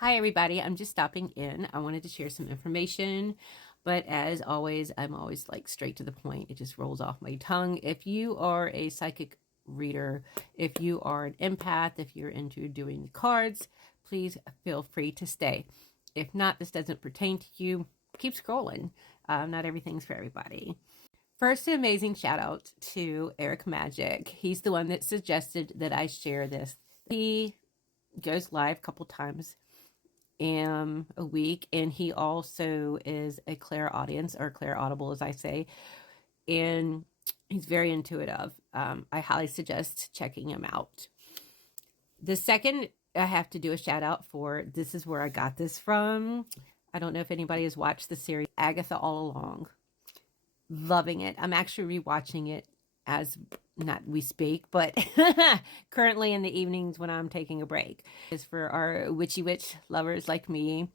Hi everybody, I'm just stopping in. I wanted to share some information, but as always, I'm always like straight to the point. It just rolls off my tongue. If you are a psychic reader, if you are an empath, if you're into doing cards, please feel free to stay. If not, this doesn't pertain to you, keep scrolling. Not everything's for everybody. First, an amazing shout out to Eric Magic. He's the one that suggested that I share this. He goes live a couple times a week, and he also is a clairaudience, or clairaudible as I say, and he's very intuitive. I highly suggest checking him out. The second I have to do a shout out for, this is where I got this from. I don't know if anybody has watched the series Agatha All Along. Loving it. I'm actually rewatching it as not we speak, but currently in the evenings when I'm taking a break. Is for our witchy witch lovers like me.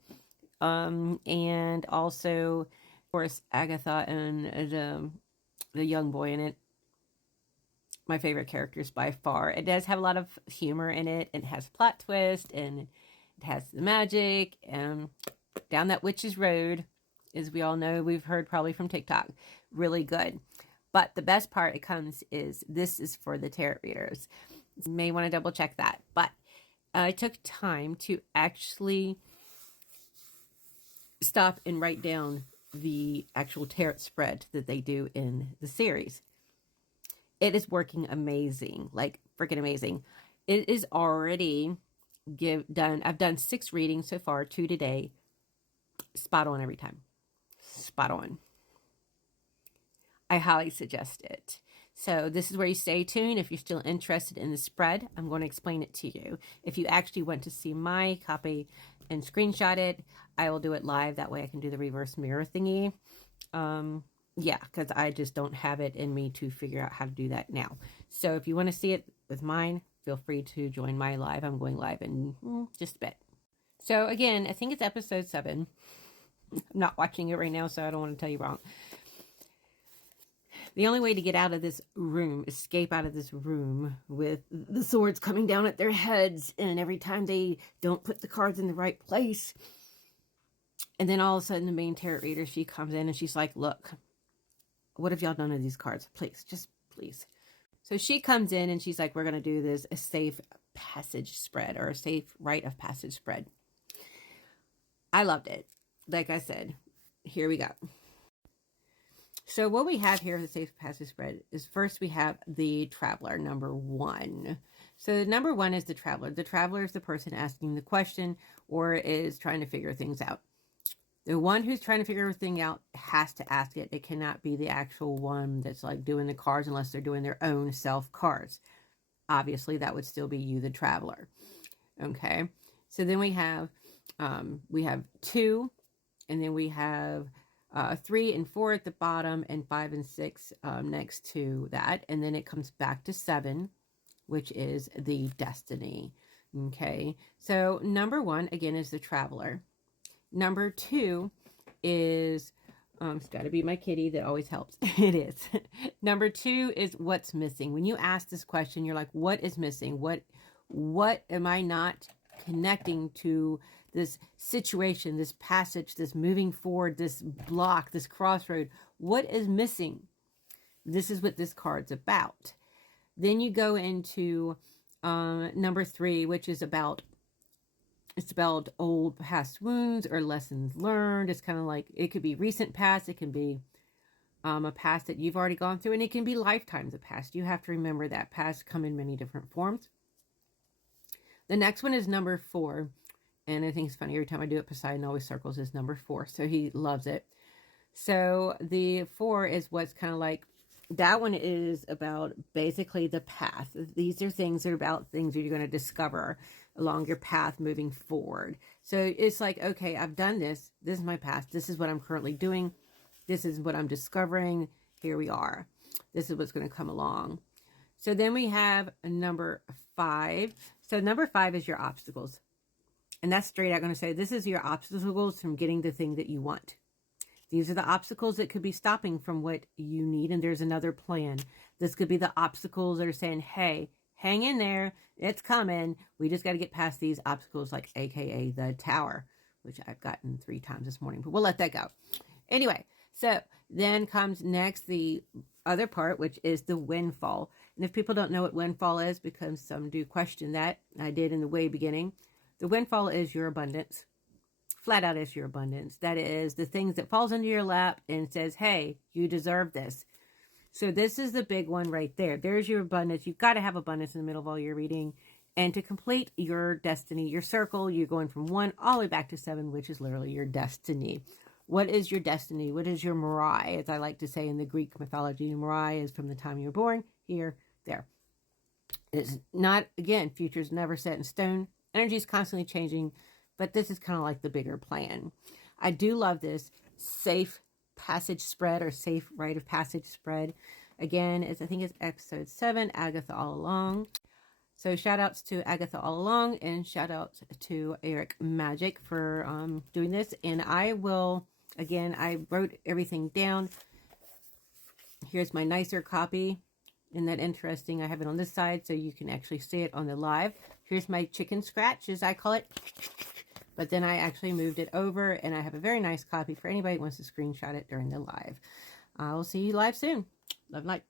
And also, of course, Agatha and the young boy in it. My favorite characters by far. It does have a lot of humor in it. It has a plot twist, and it has the magic. And down that witch's road, as we all know, we've heard probably from TikTok. Really good. But the best part it comes is this is for the tarot readers. You may want to double check that. But I took time to actually stop and write down the actual tarot spread that they do in the series. It is working amazing, like freaking amazing. It is already done. I've done 6 readings so far, 2 today. Spot on every time. Spot on. I highly suggest it. So this is where you stay tuned. If you're still interested in the spread, I'm going to explain it to you. If you actually want to see my copy and screenshot it, I will do it live. That way I can do the reverse mirror thingy. Yeah, because I just don't have it in me to figure out how to do that now. So if you want to see it with mine, feel free to join my live. I'm going live in just a bit. So again, I think it's episode 7. I'm not watching it right now, so I don't want to tell you wrong. The only way to get out of this room, escape out of this room with the swords coming down at their heads, and every time they don't put the cards in the right place. And then all of a sudden the main tarot reader, she comes in and she's like, look, what have y'all done to these cards? Please, just please. So she comes in and she's like, we're going to do this, a safe passage spread, or a safe rite of passage spread. I loved it. Like I said, here we go. So what we have here, the safe passage spread, is first we have the traveler, number 1. So number 1 is the traveler. The traveler is the person asking the question or is trying to figure things out. The one who's trying to figure everything out has to ask it. It cannot be the actual one that's like doing the cards unless they're doing their own self cards. Obviously, that would still be you, the traveler. Okay. So then we have 2, and then we have 3 and 4 at the bottom, and 5 and 6 next to that. And then it comes back to 7, which is the destiny. Okay. So number 1, again, is the traveler. Number 2 is, it's got to be my kitty that always helps. It is. Number 2 is what's missing. When you ask this question, you're like, what is missing? What am I not connecting to this situation, this passage, this moving forward, this block, this crossroad? What is missing? This is what this card's about. Then you go into number 3, which is about, it's about old past wounds or lessons learned. It's kind of like, it could be recent past. It can be a past that you've already gone through, and it can be lifetimes of past. You have to remember that past come in many different forms. The next one is number 4. And I think it's funny, every time I do it, Poseidon always circles his number 4. So he loves it. So the 4 is what's kind of like, that one is about basically the path. These are things that are about things that you're going to discover along your path moving forward. So it's like, okay, I've done this. This is my past. This is what I'm currently doing. This is what I'm discovering. Here we are. This is what's going to come along. So then we have number 5. So number 5 is your obstacles. And that's straight out going to say, this is your obstacles from getting the thing that you want. These are the obstacles that could be stopping from what you need. And there's another plan. This could be the obstacles that are saying, hey, hang in there. It's coming. We just got to get past these obstacles, like AKA the tower, which I've gotten 3 times this morning, but we'll let that go. Anyway, so then comes next the other part, which is the windfall. And if people don't know what windfall is, because some do question that, I did in the way beginning, the windfall is your abundance. Flat out is your abundance. That is the things that falls into your lap and says, hey, you deserve this. So this is the big one right there. There's your abundance. You've got to have abundance in the middle of all your reading. And to complete your destiny, your circle, you're going from 1 all the way back to 7, which is literally your destiny. What is your destiny? What is your Mirai? As I like to say in the Greek mythology, Mirai is from the time you were born, here, there. It's not, again, future's never set in stone. Energy is constantly changing, but this is kind of like the bigger plan. I do love this safe passage spread, or safe rite of passage spread. Again, I think it's episode 7, Agatha All Along. So shout outs to Agatha All Along, and shout outs to Eric Magic for doing this. And I will, again, I wrote everything down. Here's my nicer copy. Isn't that interesting? I have it on this side so you can actually see it on the live. Here's my chicken scratch, as I call it. But then I actually moved it over, and I have a very nice copy for anybody who wants to screenshot it during the live. I will see you live soon. Love and light.